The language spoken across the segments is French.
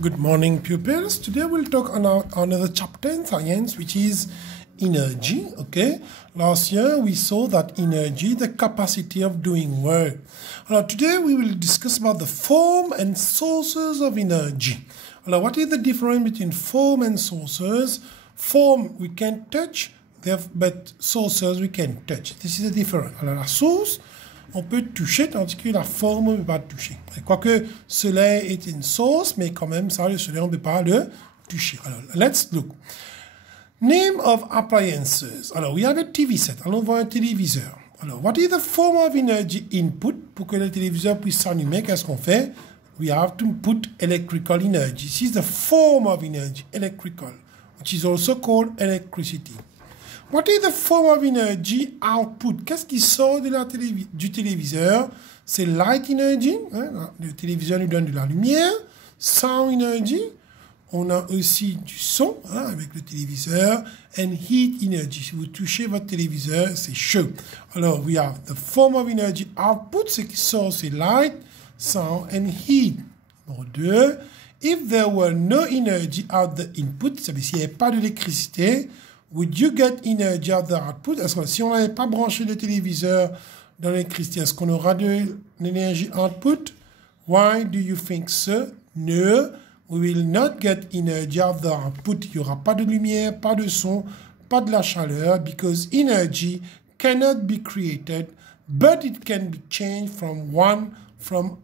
Good morning, pupils. Today we'll talk on another chapter in science, which is energy. Okay. Last year we saw that energy, the capacity of doing work. Now today we will discuss about the form and sources of energy. Now, what is the difference between form and sources? Form we can touch, but sources we can touch. This is the difference. Alors la source, on peut toucher, tandis que la forme, on ne peut pas toucher. Quoique, soleil est une source, mais quand même, ça, le soleil, on ne peut pas le toucher. Alors, let's look. Name of appliances. Alors, we have a TV set. Allons voir un téléviseur. Alors, what is the form of energy input? Pour que le téléviseur puisse s'allumer, qu'est-ce qu'on fait? We have to put electrical energy. This is the form of energy, electrical, which is also called electricity. What is the form of energy output? Qu'est-ce qui sort de du téléviseur? C'est light energy. Hein? Le téléviseur nous donne de la lumière. Sound energy. On a aussi du son avec le téléviseur. And heat energy. Si vous touchez votre téléviseur, c'est chaud. Alors, we have the form of energy output. Ce qui sort, c'est light, sound and heat. Numéro 2. If there were no energy out the input, ça veut dire s'il n'y avait pas d'électricité, would you get energy out the output? Est-ce que si on n'avait pas branché le téléviseur dans l'électricité, est-ce qu'on aura de l'énergie output? Why do you think so? No, we will not get energy out the output. Il n'y aura pas de lumière, pas de son, pas de la chaleur, because energy cannot be created, but it can be changed from one form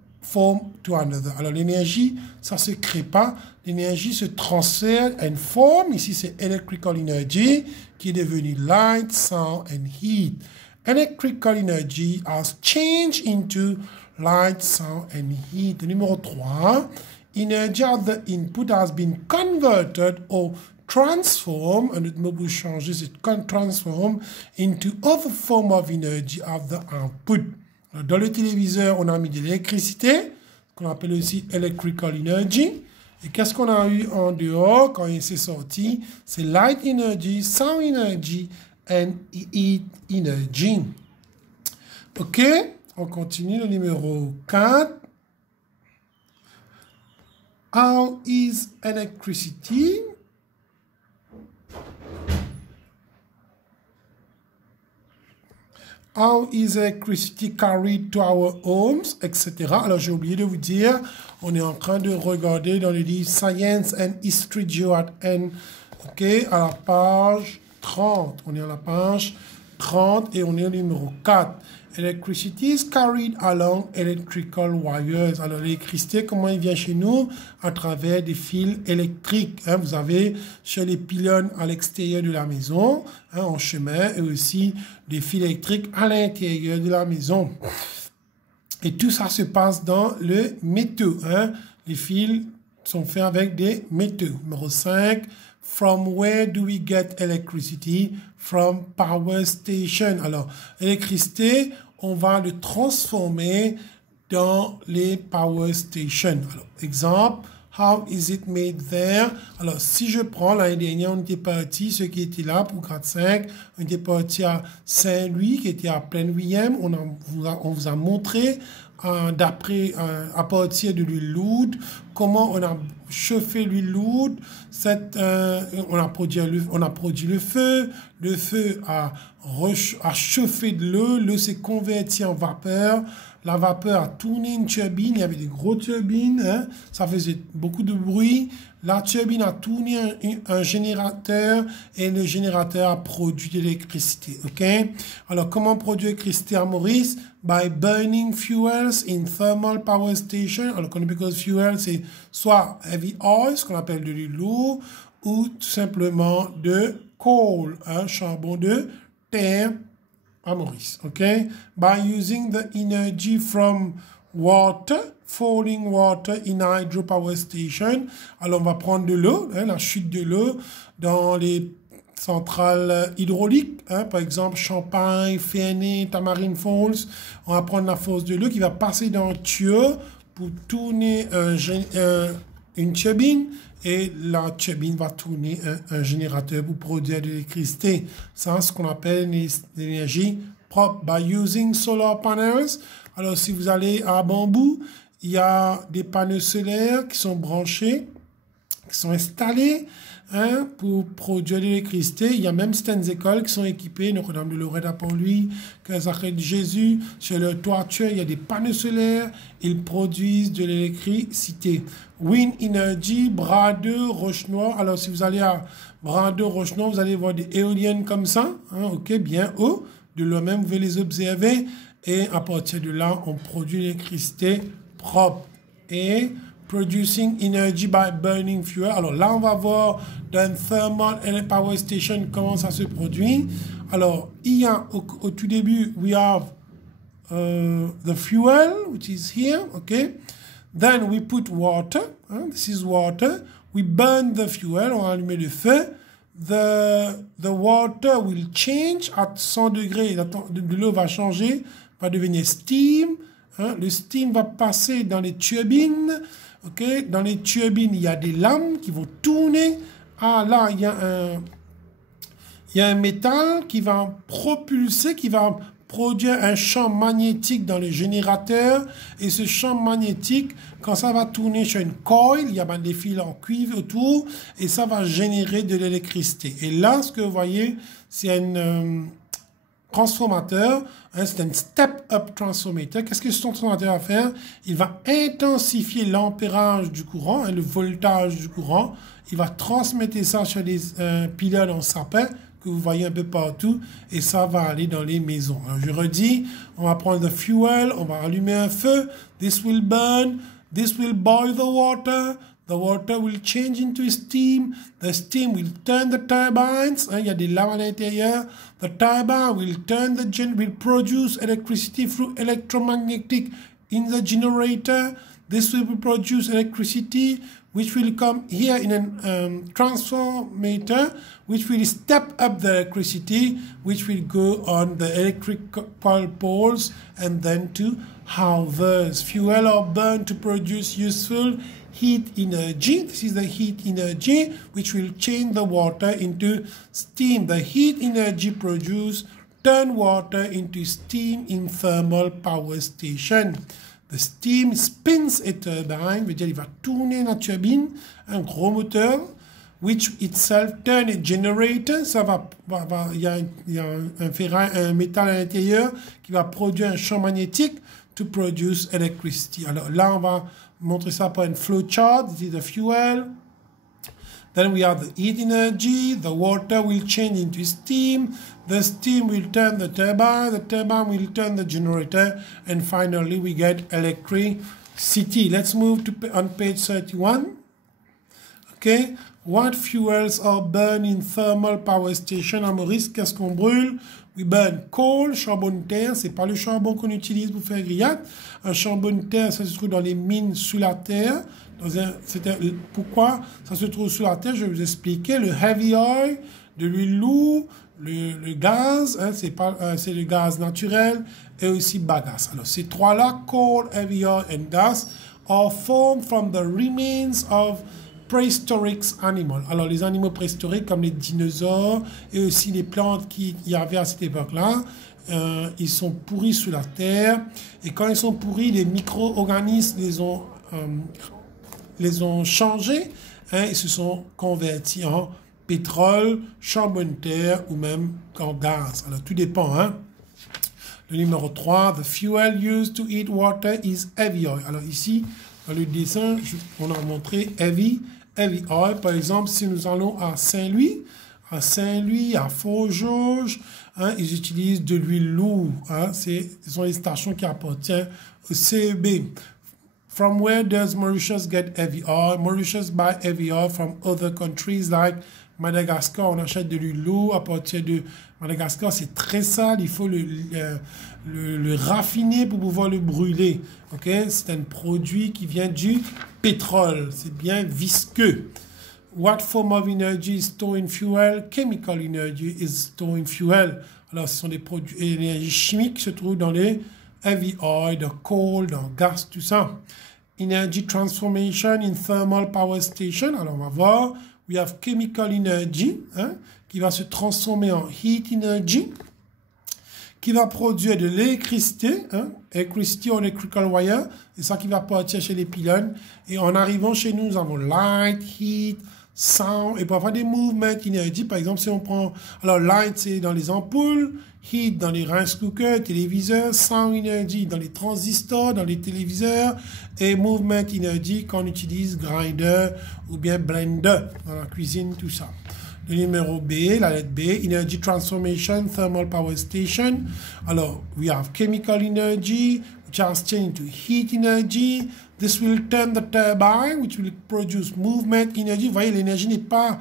to another. Alors l'énergie, ça se crée pas. L'énergie se transfère en forme. Ici, c'est electrical energy qui est devenu light, sound and heat. Electrical energy has changed into light, sound and heat. Numéro 3, energy at the input has been converted or transformed, un autre mot pour changer, c'est transform into other form of energy at the output. Dans le téléviseur, on a mis de l'électricité, qu'on appelle aussi electrical energy. Et qu'est-ce qu'on a eu en dehors quand il s'est sorti? C'est light energy, sound energy and heat energy. OK, on continue le numéro 4. How is electricity? How is electricity carried to our homes, etc. Alors, j'ai oublié de vous dire, on est en train de regarder dans le livre Science and History GeoAtN, OK, à la page 30. On est à la page 30 et on est au numéro 4. Electricity is carried along electrical wires. Alors, l'électricité, comment il vient chez nous? À travers des fils électriques. Hein? Vous avez sur les pylônes à l'extérieur de la maison, en chemin, et aussi des fils électriques à l'intérieur de la maison. Et tout ça se passe dans le métaux. Hein? Les fils sont faits avec des métaux. Numéro 5. From where do we get electricity? From power station. Alors, l'électricité, on va le transformer dans les power stations. Alors, exemple, how is it made there? Alors, si je prends, l'année dernière, on était parti, ceux qui étaient là pour grade 5, on était parti à Saint-Louis, qui était à Plaine-William. On vous a montré, à partir de l'huile lourde, comment on a chauffé l'huile lourde, on a produit le feu a chauffé de l'eau s'est converti en vapeur, la vapeur a tourné une turbine, il y avait des grosses turbines, hein, ça faisait beaucoup de bruit, la turbine a tourné un générateur et le générateur a produit de l'électricité, ok? Alors, comment produire l'électricité à Maurice? By burning fuels in thermal power station. Alors, because fuel, c'est soit heavy oil, ce qu'on appelle de l'huile lourde, ou tout simplement de coal, charbon de terre à Maurice, ok? By using the energy from water, falling water in hydropower station. Alors, on va prendre de l'eau, la chute de l'eau dans les centrales hydrauliques, par exemple Champagne, Ferney, Tamarine Falls. On va prendre la force de l'eau qui va passer dans un tuyau pour tourner une turbine et la turbine va tourner un générateur pour produire de l'électricité. Ça, c'est ce qu'on appelle l'énergie propre. By using solar panels. Alors, si vous allez à Bambou, il y a des panneaux solaires qui sont branchés qui sont installés hein, pour produire l'électricité. Il y a même certaines écoles qui sont équipées, Notre-Dame de Lorette à Port-Louis, Sacré de Jésus. Sur leur toiture, il y a des panneaux solaires. Ils produisent de l'électricité. Wind Energy, Bras 2, Roche-Noire. Alors, si vous allez à Bras 2, Roche-Noire, vous allez voir des éoliennes comme ça, hein, ok, bien haut. De là-même, vous pouvez les observer. Et à partir de là, on produit l'électricité propre. Et producing energy by burning fuel. Alors là, on va voir dans thermal power station comment ça se produit. Alors, il y a au tout début, we have the fuel, which is here, okay? Then we put water, this is water. We burn the fuel, on allume le feu. The water will change at 100 degrés. De l'eau va changer, va devenir steam. Hein? Le steam va passer dans les turbines. Okay? Dans les turbines, il y a des lames qui vont tourner. Ah là, il y a un métal qui va propulser, qui va produire un champ magnétique dans le générateur. Et ce champ magnétique, quand ça va tourner sur une coil, il y a des fils en cuivre autour, et ça va générer de l'électricité. Et là, ce que vous voyez, c'est un transformateur, hein, c'est un step-up transformateur. Qu'est-ce que ce transformateur va faire? Il va intensifier l'ampérage du courant, hein, le voltage du courant. Il va transmettre ça sur des pylônes en sapin que vous voyez un peu partout, et ça va aller dans les maisons. Alors, je redis, on va prendre le fuel, on va allumer un feu. This will burn, this will boil the water will change into steam, the steam will turn the turbines, hein, il y a des lames à l'intérieur, the turbine will will produce electricity through electromagnetic in the generator. This will produce electricity which will come here in a transformator, which will step up the electricity, which will go on the electrical poles and then to houses. Fuel are burned to produce useful heat energy. This is the heat energy, which will change the water into steam. The heat energy produced turn water into steam in thermal power station. The steam spins a turbine, veut dire il va tourner la turbine, un gros moteur, which itself turn a generator, ça il y a un ferraille, un métal à l'intérieur qui va produire un champ magnétique to produce electricity. Alors là, on va montrer ça par une flowchart. This is the fuel. Then we have the heat energy. The water will change into steam. The steam will turn the turbine will turn the generator, and finally we get electricity. Let's move to on page 31. Okay, what fuels are burned in thermal power station? À Maurice, qu'est-ce qu'on brûle? We burn coal, charbon de terre. C'est pas le charbon qu'on utilise pour faire grillade. Un charbon de terre, ça se trouve dans les mines sous la terre. Pourquoi ça se trouve sous la terre? Je vais vous expliquer. Le heavy oil, de l'huile lourde, le gaz, hein, c'est le gaz naturel, et aussi bagasse. Alors ces trois-là, coal, heavy oil and gas, are formed from the remains of prehistoric animals. Alors les animaux préhistoriques comme les dinosaures et aussi les plantes qu'il y avait à cette époque-là, ils sont pourris sous la terre, et quand ils sont pourris, les micro-organismes les ont changés, hein, ils se sont convertis en pétrole, charbon de terre ou même en gaz. Alors tout dépend. Hein. Le numéro 3, the fuel used to heat water is heavy oil. Alors ici, dans le dessin, on a montré heavy oil. Par exemple, si nous allons à Saint-Louis, à Fort-Georges, hein, ils utilisent de l'huile lourde. Hein, ce sont les stations qui appartiennent au CEB. From where does Mauritius get heavy oil? Mauritius buy heavy oil from other countries like Madagascar. On achète de l'huile lourde à partir de Madagascar. C'est très sale. Il faut le raffiner pour pouvoir le brûler. Okay? C'est un produit qui vient du pétrole. C'est bien visqueux. What form of energy is stored in fuel? Chemical energy is stored in fuel. Alors, ce sont des produits d'énergie chimique qui se trouvent dans les heavy oil, the coal, dans le gaz, tout ça. Energy transformation in thermal power station. Alors, on va voir. We have chemical energy, hein, qui va se transformer en heat energy. qui va produire de l'électricité, hein, electricity or electrical wire, c'est ça qui va partir chez les pylônes. Et en arrivant chez nous, nous avons light, heat, sound, et parfois des movements, énergie. Par exemple, si on prend, alors light c'est dans les ampoules, heat dans les rice cookers, téléviseurs, sound energy dans les transistors, dans les téléviseurs, et movement energy quand on utilise grinder ou bien blender dans la cuisine, tout ça. Le numéro B, la lettre B, Energy Transformation Thermal Power Station. Alors, we have chemical energy, which has changed to heat energy. This will turn the turbine, which will produce movement energy. Vous voyez, l'énergie n'est pas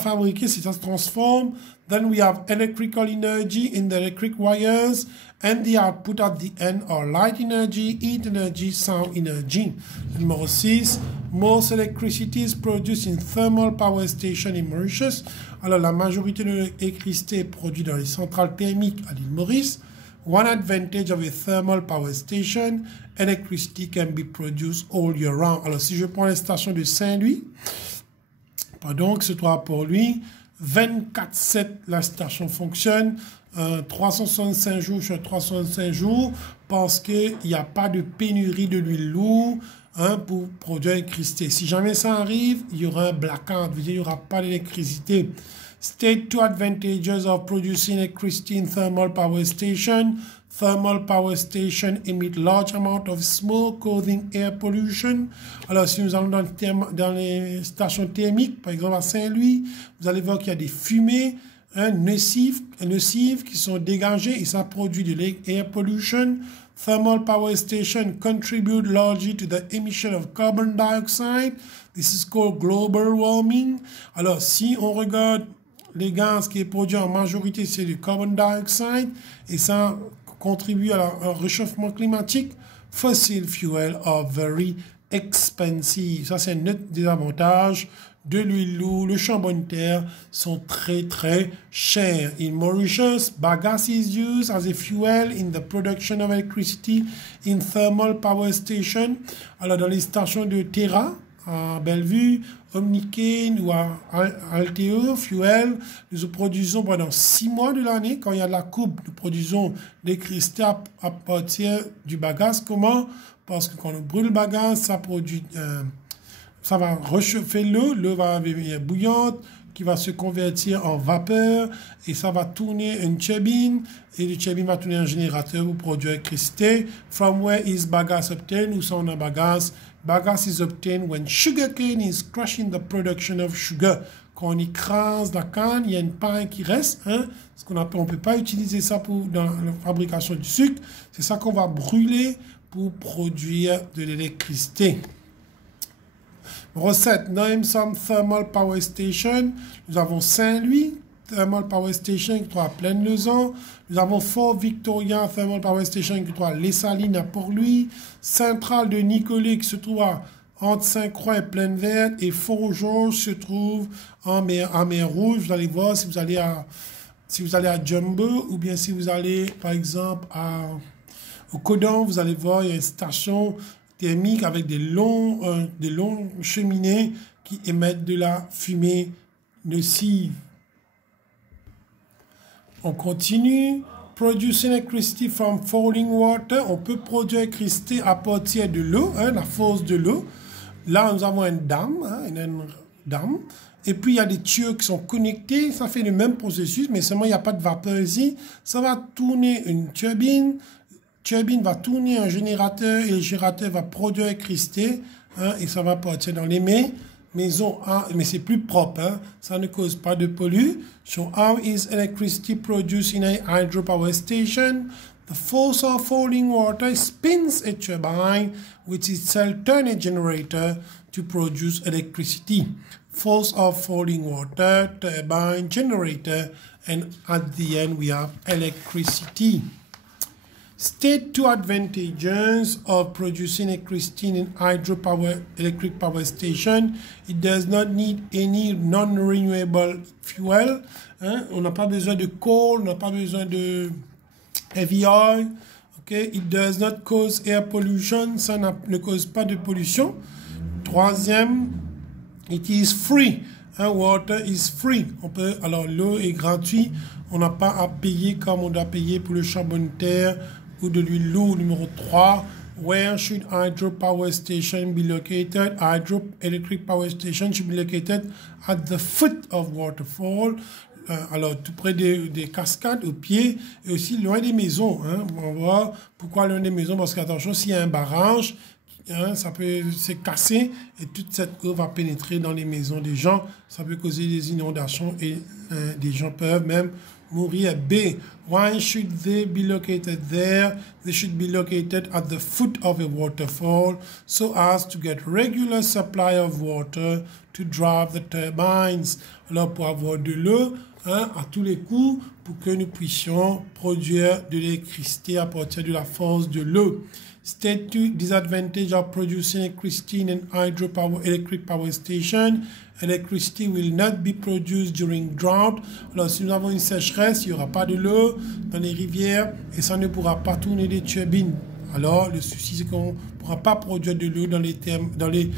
fabriquée, ça se transforme. Then we have electrical energy in the electric wires, and the output at the end are light energy, heat energy, sound energy. Numéro 6, most electricity is produced in thermal power station in Mauritius. Alors, la majorité de l'électricité est produite dans les centrales thermiques à l'île Maurice. One advantage of a thermal power station, electricity can be produced all year round. Alors, si je prends les stations de Saint-Louis, pardon, que ce soit pour lui, 24/7, la station fonctionne, 365 jours sur 365 jours, parce qu'il n'y a pas de pénurie de l'huile lourde, hein, pour produire l'électricité. Si jamais ça arrive, il y aura un blackout, il n'y aura pas d'électricité. State 2 advantages of producing electricity in thermal power station. Thermal power station emit large amount of smoke causing air pollution. Alors, si nous allons dans les stations thermiques, par exemple à Saint-Louis, vous allez voir qu'il y a des fumées, hein, nocives qui sont dégagées et ça produit de l'air pollution. Thermal power station contribute largely to the emission of carbon dioxide. This is called global warming. Alors, si on regarde les gaz qui est produit en majorité, c'est du carbon dioxide et ça contribue au réchauffement climatique. Fossil fuels are very expensive. Ça, c'est un autre désavantage de l'huile lourde. Le charbon de terre sont très, très chers. In Mauritius, bagasse is used as a fuel in the production of electricity in thermal power station. Alors, dans les stations de Terra, à Bellevue, Omniken ou à Alteo Fuel, nous produisons pendant 6 mois de l'année. Quand il y a de la coupe, nous produisons l'électricité à partir du bagasse. Comment? Parce que quand on brûle le bagasse, ça produit, ça va réchauffer l'eau. L'eau va devenir bouillante, qui va se convertir en vapeur et ça va tourner une turbine et le turbine va tourner un générateur pour produire l'électricité. From where is bagasse obtained? Où sont les bagasses? Bagasse is obtained when sugarcane is crushing the production of sugar. Quand on écrase la canne, il y a une paille qui reste. Hein, ce qu'on appelle, on ne peut pas utiliser ça dans la fabrication du sucre. C'est ça qu'on va brûler pour produire de l'électricité. Recette, name some thermal power station. Nous avons Saint-Louis, thermal power station qui est à Plaine-Lezan. Nous avons Fort Victoria, thermal power station qui est à Les Salines à Port-Louis. Centrale de Nicolet qui se trouve entre Saint-Croix et Plaine-Verte. Et Fort-Georges se trouve à mer Rouge. Vous allez voir si vous allez à Jumbo ou bien si vous allez par exemple au Codan, vous allez voir il y a une station thermique avec des longs cheminées qui émettent de la fumée nocive. On continue. Producing electricity from falling water. On peut produire l'électricité à partir de l'eau, hein, la force de l'eau. Là, nous avons une dame, une dame. Et puis, il y a des tuyaux qui sont connectés. Ça fait le même processus, mais seulement il n'y a pas de vapeur ici. Ça va tourner une turbine. Turbine va tourner un générateur et le générateur va produire l'électricité, hein, et ça va partir dans les maisons, mais c'est plus propre, hein, ça ne cause pas de pollution. So how is electricity produced in a hydropower station? The force of falling water spins a turbine which itself turns a generator to produce electricity. Force of falling water, turbine, generator, and at the end we have electricity. State 2 advantages of producing electricity in hydropower electric power station. It does not need any non-renewable fuel. Hein? On n'a pas besoin de coal, on n'a pas besoin de heavy oil. Okay? It does not cause air pollution. Ça ne cause pas de pollution. Troisième, it is free. water is free. Alors l'eau est gratuite. On n'a pas à payer comme on doit payer pour le charbon de terre ou de l'huile lourde. Numéro 3. Where should hydropower station be located? Hydroelectric power station should be located at the foot of waterfall. Alors, tout près des cascades, au pied, et aussi loin des maisons. Hein. On va voir pourquoi loin des maisons, parce qu'attention, s'il y a un barrage, hein, ça peut se casser et toute cette eau va pénétrer dans les maisons des gens. Ça peut causer des inondations et des gens peuvent même mourir. B. Why should they be located there? They should be located at the foot of a waterfall so as to get regular supply of water to drive the turbines. Alors pour avoir de l'eau, hein, à tous les coups, pour que nous puissions produire de l'électricité à partir de la force de l'eau. State 2, disadvantage of producing electricity in an hydroelectric power station. Electricity will not be produced during drought. Alors, si nous avons une sécheresse, il n'y aura pas de l'eau dans les rivières et ça ne pourra pas tourner des turbines. Alors, le souci, c'est qu'on ne pourra pas produire de l'eau dans les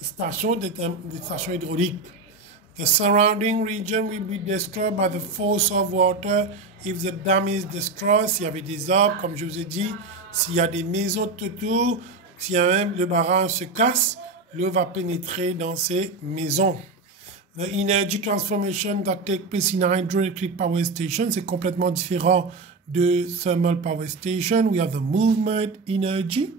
stations hydrauliques. The surrounding region will be destroyed by the force of water if the dam is destroyed. S'il y avait des arbres, comme je vous ai dit, s'il y a des maisons tout autour, si même le barrage se casse, l'eau va pénétrer dans ces maisons. The energy transformation that take place in hydroelectric power station, c'est complètement différent de thermal power station. We have the movement energy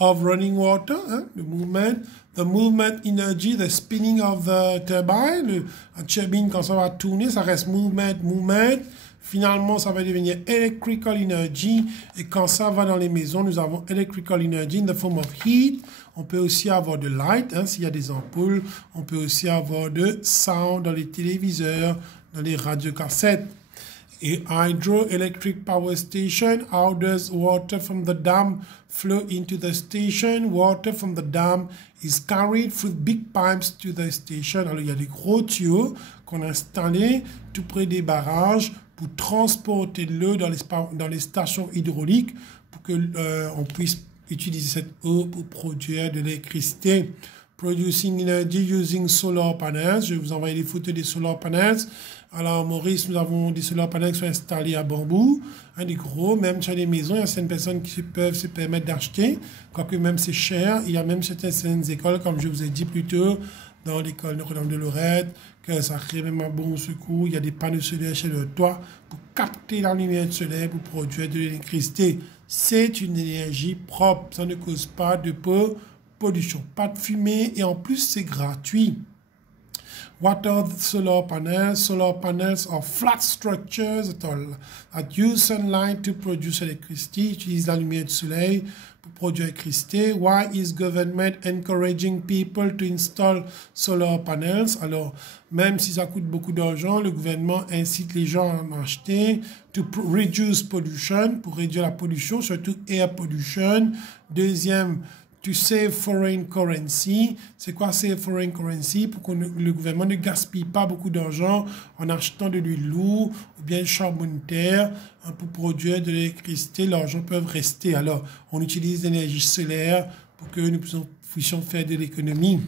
of running water, hein, the movement energy, the spinning of the turbine. La turbine, quand ça va tourner, ça reste movement. Finalement, ça va devenir electrical energy. Et quand ça va dans les maisons, nous avons electrical energy in the form of heat. On peut aussi avoir de light, hein, s'il y a des ampoules. On peut aussi avoir de sound dans les téléviseurs, dans les radiocassettes. A hydroelectric power station, how does water from the dam flow into the station? Water from the dam is carried through big pipes to the station. Alors, il y a des gros tuyaux qu'on a installés tout près des barrages pour transporter de l'eau dans les stations hydrauliques pour que on puisse utiliser cette eau pour produire de l'électricité. Producing energy using solar panels. Je vais vous envoyer des photos des solar panels. Alors, Maurice, nous avons des solar panels qui sont installés à bambou, hein, des gros, même sur les maisons. Il y a certaines personnes qui peuvent se permettre d'acheter, quoique même c'est cher. Il y a même certaines écoles, comme je vous ai dit plus tôt, dans l'école Notre-Dame de Lorette, que ça crée même un bon secours. Il y a des panneaux solaires chez le toit pour capter la lumière solaire pour produire de l'électricité. C'est une énergie propre. Ça ne cause pas de pollution, pas de fumée et en plus c'est gratuit. What are the solar panels? Solar panels are flat structures that use sunlight to produce electricity. Utilisent la lumière du soleil pour produire l'électricité. Why is government encouraging people to install solar panels? Alors, même si ça coûte beaucoup d'argent, le gouvernement incite les gens à en acheter. To reduce pollution, pour réduire la pollution, surtout air pollution. Deuxième, to save foreign currency. C'est quoi save foreign currency? Pour que le gouvernement ne gaspille pas beaucoup d'argent en achetant de l'huile lourde ou bien du charbon de terre, hein, pour produire de l'électricité. L'argent peut rester. Alors, on utilise l'énergie solaire pour que nous puissions faire de l'économie.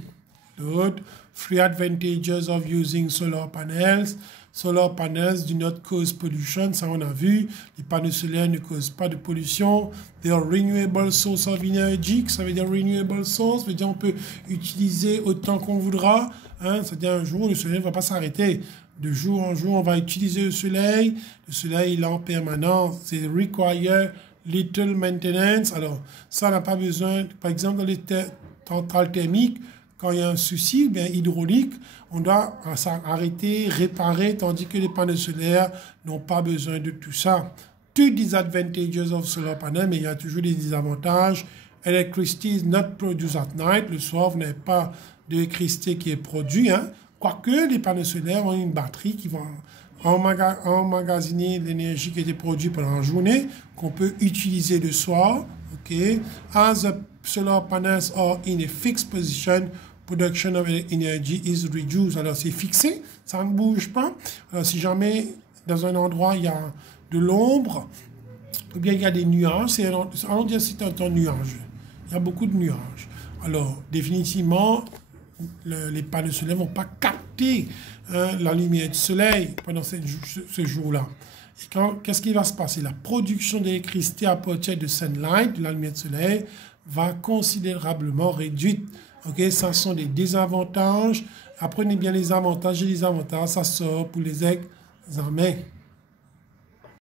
L'autre, three advantages of using solar panels. Solar panels do not cause pollution, ça on a vu. Les panneaux solaires ne causent pas de pollution. They are renewable source of energy. Ça veut dire renewable source, ça veut dire on peut utiliser autant qu'on voudra. Hein? C'est-à-dire un jour, le soleil ne va pas s'arrêter. De jour en jour, on va utiliser le soleil. Le soleil, il est en permanence. C'est require little maintenance. Alors, ça n'a pas besoin, par exemple, dans les centrales thermiques, quand il y a un souci bien hydraulique, on doit s'arrêter, réparer, tandis que les panneaux solaires n'ont pas besoin de tout ça. Two disadvantages of solar panels, mais il y a toujours des désavantages. Electricity is not produced at night. Le soir, vous n'avez pas d'électricité qui est produite. Hein. Quoique les panneaux solaires ont une batterie qui va emmagasiner l'énergie qui a été produite pendant la journée, qu'on peut utiliser le soir. Okay. As the solar panels are in a fixed position, production of energy is reduced. Alors, c'est fixé, ça ne bouge pas. Alors, si jamais, dans un endroit, il y a de l'ombre, ou bien il y a des nuages, on dirait que c'est un temps nuageux. Il y a beaucoup de nuages. Alors, définitivement, les panneaux solaires ne vont pas capter la lumière du soleil pendant ce jour-là. Et qu'est-ce qui va se passer? La production d'électricité à partir de sunlight, de la lumière du soleil, va considérablement réduite. Ok, ça sont des désavantages. Apprenez bien les avantages et les avantages, ça sort pour les examens.